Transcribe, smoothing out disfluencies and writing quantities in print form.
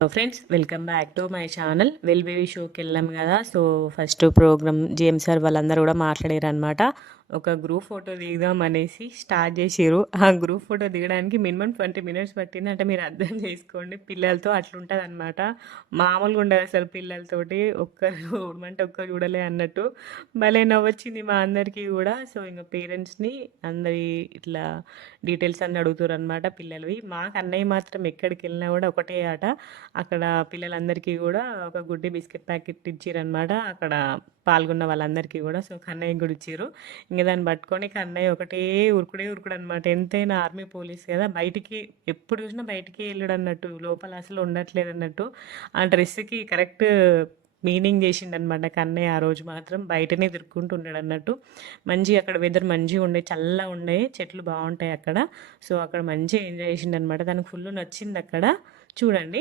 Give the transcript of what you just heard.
Friends welcome back to my channel. Well baby షోకి వెళ్ళాం కదా. So first programme James sir వాళ్ళందరూ కూడా మాట్లాడారు అనమాట. ఒక గ్రూప్ ఫోటో దిగుదాం అనేసి స్టార్ట్ చేసారు. ఆ గ్రూప్ ఫోటో దిగడానికి మినిమం 20 minutes పట్టింది. అంటే మీరు అర్థం చేసుకోండి, పిల్లలతో అట్లుంటుంది అనమాట. మామూలుగా ఉండదు అసలు పిల్లలతోటి. ఒక్కరు అంటే ఒక్కరు చూడలే అన్నట్టు భలే నవ్వొచ్చింది మా అందరికీ కూడా. సో ఇంకా పేరెంట్స్ని అందరి ఇట్లా డీటెయిల్స్ అన్నీ అడుగుతారు అనమాట పిల్లలవి. మాకు అన్నయ్య మాత్రం ఎక్కడికి వెళ్ళినా కూడా ఒకటే ఆట. అక్కడ పిల్లలందరికీ కూడా ఒక గుడ్డి బిస్కెట్ ప్యాకెట్ ఇచ్చారనమాట అక్కడ పాల్గొన్న వాళ్ళందరికీ కూడా. సో కన్నయ్య కూడా ఇచ్చారు. ఇంకా దాన్ని పట్టుకొని కన్నయ్య ఒకటే ఉరుకుడు అనమాట. ఎంతైనా ఆర్మీ పోలీస్ కదా, బయటికి ఎప్పుడు చూసినా బయటికి వెళ్ళాడు అన్నట్టు, లోపల అసలు ఉండట్లేదు అన్నట్టు. ఆ డ్రెస్కి కరెక్ట్ మీనింగ్ చేసిండనమాట కన్నయ్య. ఆ రోజు మాత్రం బయటనే తిరుక్కుంటూ ఉన్నాడు అన్నట్టు. మంచి అక్కడ వెదర్ మంచిగా ఉండే, చల్లగా ఉండే, చెట్లు బాగుంటాయి అక్కడ. సో అక్కడ మంచిగా ఎంజాయ్ చేసిండనమాట. తనకు ఫుల్ నచ్చింది అక్కడ. చూడండి.